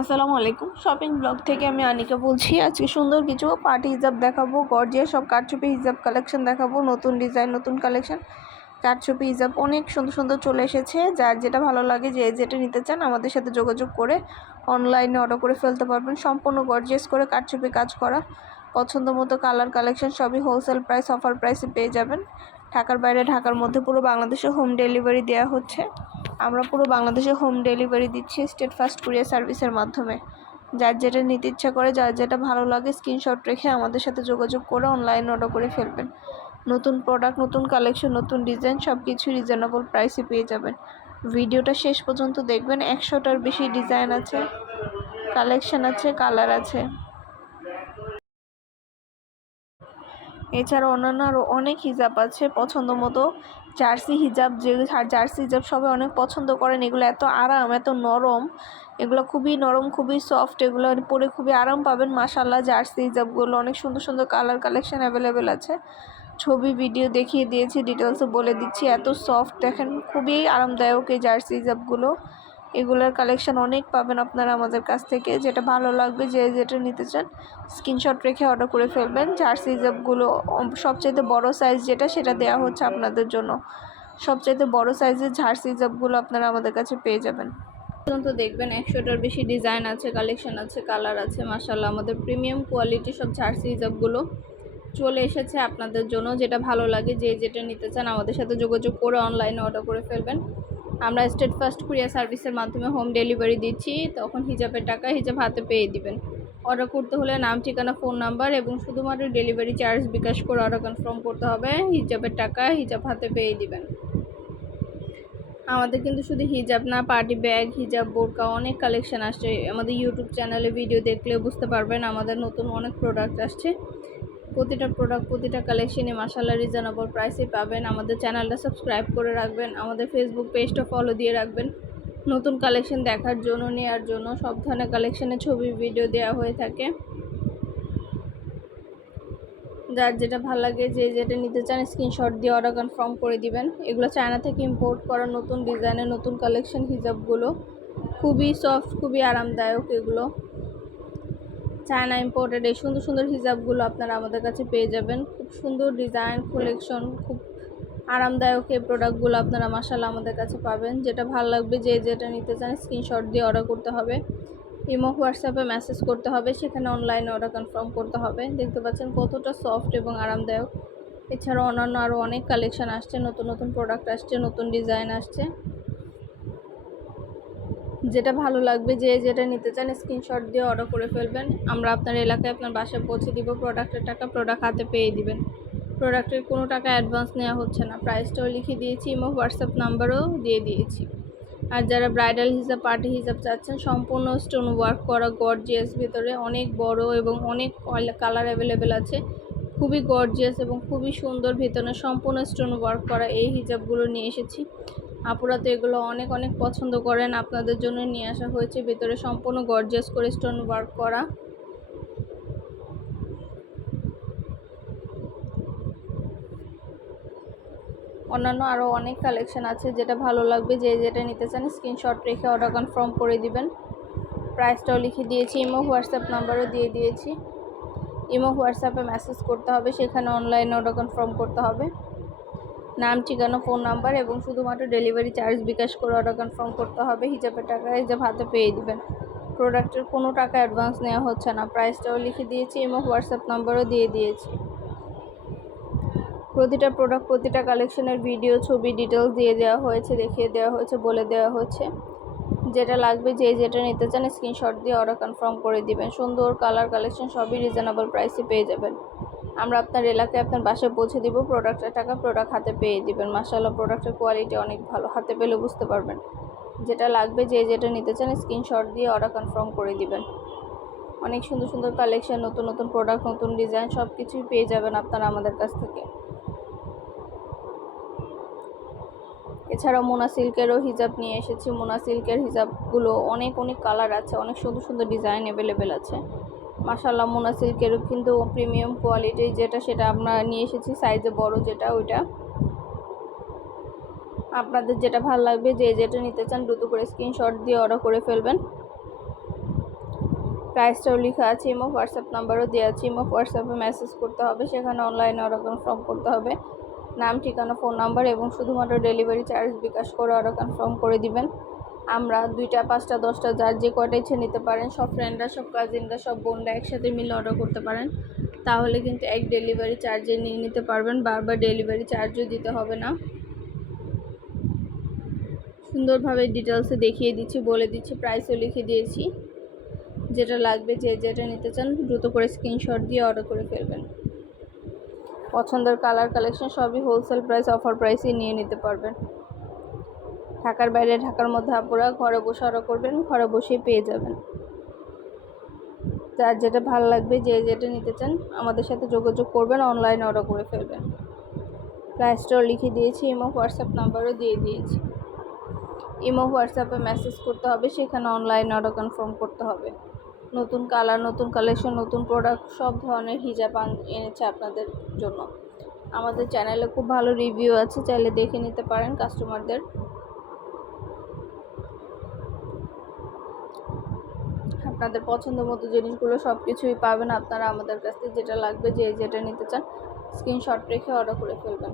আসসালামু আলাইকুম। Shopping blog থেকে আমি আনিকা বলছি। আজকে সুন্দর কিছু পার্টি হিজাব দেখাবো, গর্জিয়াস সব কারচুপি হিজাব কালেকশন দেখাবো। নতুন ডিজাইন, নতুন কালেকশন কারচুপি হিজাব অনেক সুন্দর সুন্দর চলে এসেছে। যার যেটা ভালো লাগে, যে যেটা নিতে চান আমাদের সাথে যোগাযোগ করে অনলাইনে অর্ডার করে ফেলতে পারবেন। সম্পূর্ণ গর্জিয়াস করে কারচুপি কাজ করা, পছন্দ মতো কালার কালেকশন সবই হোলসেল প্রাইস, অফার প্রাইসে পেয়ে যাবেন। ঢাকার বাইরে, ঢাকার মধ্যে পুরো বাংলাদেশে হোম ডেলিভারি দেওয়া হচ্ছে। আমরা পুরো বাংলাদেশে হোম ডেলিভারি দিচ্ছি স্টেট ফাস্ট কুরিয়ার সার্ভিসের মাধ্যমে। যার যেটা নিতে ইচ্ছা করে, যার যেটা ভালো লাগে স্ক্রিনশট রেখে আমাদের সাথে যোগাযোগ করে অনলাইন অর্ডার করে ফেলবেন। নতুন প্রোডাক্ট, নতুন কালেকশন, নতুন ডিজাইন সব কিছু রিজনেবল প্রাইসে পেয়ে যাবেন। ভিডিওটা শেষ পর্যন্ত দেখবেন। 100টার বেশি ডিজাইন আছে, কালেকশন আছে, কালার আছে। এছাড়া অন্যান্য আরও অনেক হিজাব আছে পছন্দ মতো। জার্সি হিজাব, যে জার্সি হিজাব সবাই অনেক পছন্দ করেন। এগুলো এত আরাম, এত নরম, এগুলো খুবই নরম, খুবই সফট, এগুলো পরে খুবই আরাম পাবেন। মাশাআল্লাহ, জার্সি হিজাবগুলো অনেক সুন্দর সুন্দর কালার কালেকশন অ্যাভেলেবেল আছে। ছবি ভিডিও দেখিয়ে দিয়েছি, ডিটেলসও বলে দিচ্ছি। এত সফট দেখেন, খুবই আরামদায়ক এই জার্সি হিজাবগুলো। এগুলোর কালেকশন অনেক পাবেন আপনারা আমাদের কাছ থেকে। যেটা ভালো লাগবে, যে যেটা নিতে চান স্ক্রিনশট রেখে অর্ডার করে ফেলবেন। জার্সি হিজাবগুলো সবচাইতে বড় সাইজ যেটা, সেটা দেওয়া হচ্ছে আপনাদের জন্য। সবচাইতে বড় সাইজের জার্সি হিজাবগুলো আপনারা আমাদের কাছে পেয়ে যাবেন। পর্যন্ত দেখবেন 100টার বেশি ডিজাইন আছে, কালেকশন আছে, কালার আছে। মাশাআল্লাহ, আমাদের প্রিমিয়াম কোয়ালিটি সব জার্সি হিজাবগুলো চলে এসেছে আপনাদের জন্য। যেটা ভালো লাগে, যে যেটা নিতে চান আমাদের সাথে যোগাযোগ করে অনলাইনে অর্ডার করে ফেলবেন। আমরা স্টেট ফাস্ট কুরিয়ার সার্ভিসের মাধ্যমে হোম ডেলিভারি দিচ্ছি। তখন হিজাবের টাকা হিজাব হাতে পেয়ে দিবেন। অর্ডার করতে হলে নাম, ঠিকানা, ফোন নাম্বার এবং শুধুমাত্র ডেলিভারি চার্জ বিকাশ করে অর্ডার কনফার্ম করতে হবে। হিজাবের টাকা হিজাব হাতে পেয়ে দিবেন। আমাদের কিন্তু শুধু হিজাব না, পার্টি ব্যাগ, হিজাব, বোরকা অনেক কালেকশন আসছে। আমাদের ইউটিউব চ্যানেলে ভিডিও দেখলে বুঝতে পারবেন আমাদের নতুন অনেক প্রোডাক্ট আসছে। প্রতিটা প্রোডাক্ট, প্রতিটা কালেকশনে মাশাআল্লাহ রিজনেবল প্রাইসে পাবেন। আমাদের চ্যানেলটা সাবস্ক্রাইব করে রাখবেন, আমাদের ফেসবুক পেজটা ফলো দিয়ে রাখবেন। নতুন কালেকশন দেখার জন্য, নেওয়ার জন্য সব ধরনের কালেকশনের ছবি ভিডিও দেওয়া হয়ে থাকে। যার যেটা ভালো লাগে, যে যেটা নিতে চান স্ক্রিনশট দিয়ে অর্ডার কনফার্ম করে দিবেন। এগুলো চায়না থেকে ইম্পোর্ট করা নতুন ডিজাইনের নতুন কালেকশন হিজাবগুলো খুবই সফট, খুবই আরামদায়ক। এগুলো চায়না ইম্পোর্টেড এই সুন্দর সুন্দর হিজাবগুলো আপনারা আমাদের কাছে পেয়ে যাবেন। খুব সুন্দর ডিজাইন কালেকশন, খুব আরামদায়ক এই প্রোডাক্টগুলো আপনারা মাশাআল্লাহ আমাদের কাছে পাবেন। যেটা ভালো লাগবে, যে যেটা নিতে চান স্ক্রিনশট দিয়ে অর্ডার করতে হবে। ইমো, হোয়াটসঅ্যাপে মেসেজ করতে হবে, সেখানে অনলাইনে অর্ডার কনফার্ম করতে হবে। দেখতে পাচ্ছেন কতটা সফট এবং আরামদায়ক। এছাড়াও অন্যান্য আরও অনেক কালেকশন আসছে, নতুন নতুন প্রোডাক্ট আসছে, নতুন ডিজাইন আসছে। যেটা ভালো লাগবে, যে যেটা নিতে চান স্ক্রিনশট দিয়ে অর্ডার করে ফেলবেন। আমরা আপনার এলাকায়, আপনার বাসায় পৌঁছে দিব। প্রোডাক্টের টাকা প্রোডাক্ট হাতে পেয়ে দিবেন। প্রোডাক্টের কোনো টাকা অ্যাডভান্স নেওয়া হচ্ছে না। প্রাইসটাও লিখে দিয়েছি, ইমো হোয়াটসঅ্যাপ নাম্বারও দিয়ে দিয়েছি। আর যারা ব্রাইডাল হিজাব, পার্টি হিজাব চাচ্ছেন, সম্পূর্ণ স্টোন ওয়ার্ক করা, গর্জিয়াস, ভিতরে অনেক বড় এবং অনেক কালার অ্যাভেলেবেল আছে। খুবই গর্জিয়াস এবং খুবই সুন্দর, ভিতরে সম্পূর্ণ স্টোন ওয়ার্ক করা এই হিজাবগুলো নিয়ে এসেছি। আপুরা তো এগুলো অনেক অনেক পছন্দ করেন, আপনাদের জন্য নিয়ে আসা হয়েছে। ভিতরে সম্পূর্ণ গর্জিয়াস করে স্টোন ওয়ার্ক করা। অন্যান্য আরও অনেক কালেকশন আছে। যেটা ভালো লাগবে, যে যেটা নিতে চান স্ক্রিনশট রেখে অর্ডার কনফার্ম করে দিবেন। প্রাইসটাও লিখে দিয়েছি, ইমো হোয়াটসঅ্যাপ নাম্বারও দিয়ে দিয়েছি। ইমো হোয়াটসঅ্যাপে মেসেজ করতে হবে, সেখানে অনলাইনে অর্ডার কনফার্ম করতে হবে। নাম, ঠিকানা, ফোন নাম্বার এবং শুধুমাত্র ডেলিভারি চার্জ বিকাশ করে অর্ডার কনফার্ম করতে হবে। হিজাবের টাকা হিজাব হাতে পেয়ে দিবেন। প্রোডাক্টের কোনো টাকা অ্যাডভান্স নেওয়া হচ্ছে না। প্রাইসটাও লিখে দিয়েছি, ইমো হোয়াটসঅ্যাপ নাম্বারও দিয়ে দিয়েছি। প্রতিটা প্রোডাক্ট, প্রতিটা কালেকশনের ভিডিও, ছবি, ডিটেলস দিয়ে দেওয়া হয়েছে, দেখিয়ে দেওয়া হয়েছে, বলে দেওয়া হচ্ছে। যেটা লাগবে, যে যেটা নিতে চান স্ক্রিনশট দিয়ে অর্ডার কনফার্ম করে দিবেন। সুন্দর কালার কালেকশন সবই রিজনেবল প্রাইসে পেয়ে যাবেন। আমরা আপনার এলাকায়, আপনার বাসায় পৌঁছে দিব। প্রোডাক্টের টাকা প্রোডাক্ট হাতে পেয়ে দিবেন। মাশাআল্লাহ, প্রোডাক্টের কোয়ালিটি অনেক ভালো, হাতে পেলে বুঝতে পারবেন। যেটা লাগবে, যে যেটা নিতে চান স্ক্রিনশট দিয়ে অর্ডার কনফার্ম করে দিবেন। অনেক সুন্দর সুন্দর কালেকশন, নতুন নতুন প্রোডাক্ট, নতুন ডিজাইন সব কিছুই পেয়ে যাবেন আপনারা আমাদের কাছ থেকে। এছাড়াও মোনা সিল্কেরও হিজাব নিয়ে এসেছি। মোনা সিল্কের হিজাবগুলো অনেক অনেক কালার আছে, অনেক সুন্দর সুন্দর ডিজাইন অ্যাভেলেবেল আছে। মাশাআল্লাহ, মোনা সিল্কেরও কিন্তু প্রিমিয়াম কোয়ালিটি যেটা, সেটা আমরা নিয়ে এসেছি সাইজে বড় যেটা, ওইটা। আপনাদের যেটা ভালো লাগবে, যে যেটা নিতে চান দ্রুত করে স্ক্রিনশট দিয়ে অর্ডার করে ফেলবেন। প্রাইসটাও লেখা আছে, ইমো হোয়াটসঅ্যাপ নাম্বারও দেওয়া আছে। ইমো হোয়াটসঅ্যাপে মেসেজ করতে হবে, সেখানে অনলাইনে অর্ডার কনফার্ম করতে হবে। নাম, ঠিকানা, ফোন নাম্বার এবং শুধুমাত্র ডেলিভারি চার্জ বিকাশ করে অর্ডার কনফার্ম করে দিবেন। আমরা 2টা, 5টা, 10টা যার যে কয়টা ইচ্ছে নিতে পারেন। সব ফ্রেন্ডরা, সব কাজিনরা, সব বোনরা একসাথে মিলে অর্ডার করতে পারেন। তাহলে কিন্তু এক ডেলিভারি চার্জে নিয়ে নিতে পারবেন, বারবার ডেলিভারি চার্জও দিতে হবে না। সুন্দরভাবে ডিটেলসে দেখিয়ে দিচ্ছি, বলে দিচ্ছি, প্রাইসও লিখে দিয়েছি। যেটা লাগবে, যে যেটা নিতে চান দ্রুত করে স্ক্রিনশট দিয়ে অর্ডার করে ফেলবেন। পছন্দের কালার কালেকশন সবই হোলসেল প্রাইস, অফার প্রাইসে নিয়ে নিতে পারবেন। ঢাকার বাইরে, ঢাকার মধ্যে আপুরা ঘরে বসে অর্ডার করবেন, ঘরে বসেই পেয়ে যাবেন। যার যেটা ভালো লাগবে, যে যেটা নিতে চান আমাদের সাথে যোগাযোগ করবেন, অনলাইনে অর্ডার করে ফেলবেন। প্রাইসটাও লিখে দিয়েছি, ইমো হোয়াটসঅ্যাপ নাম্বারও দিয়ে দিয়েছি। ইমো হোয়াটসঅ্যাপে মেসেজ করতে হবে, সেখানে অনলাইনে অর্ডার কনফার্ম করতে হবে। নতুন কালার, নতুন কালেকশন, নতুন প্রোডাক্ট, সব ধরনের হিজাব এনেছে আপনাদের জন্য। আমাদের চ্যানেলে খুব ভালো রিভিউ আছে, চাইলে দেখে নিতে পারেন কাস্টমারদের। আপনাদের পছন্দ মতো জিনিসগুলো সব কিছুই পাবেন আপনারা আমাদের কাছ থেকে। যেটা লাগবে, যে যেটা নিতে চান স্ক্রিনশট রেখে অর্ডার করে ফেলবেন।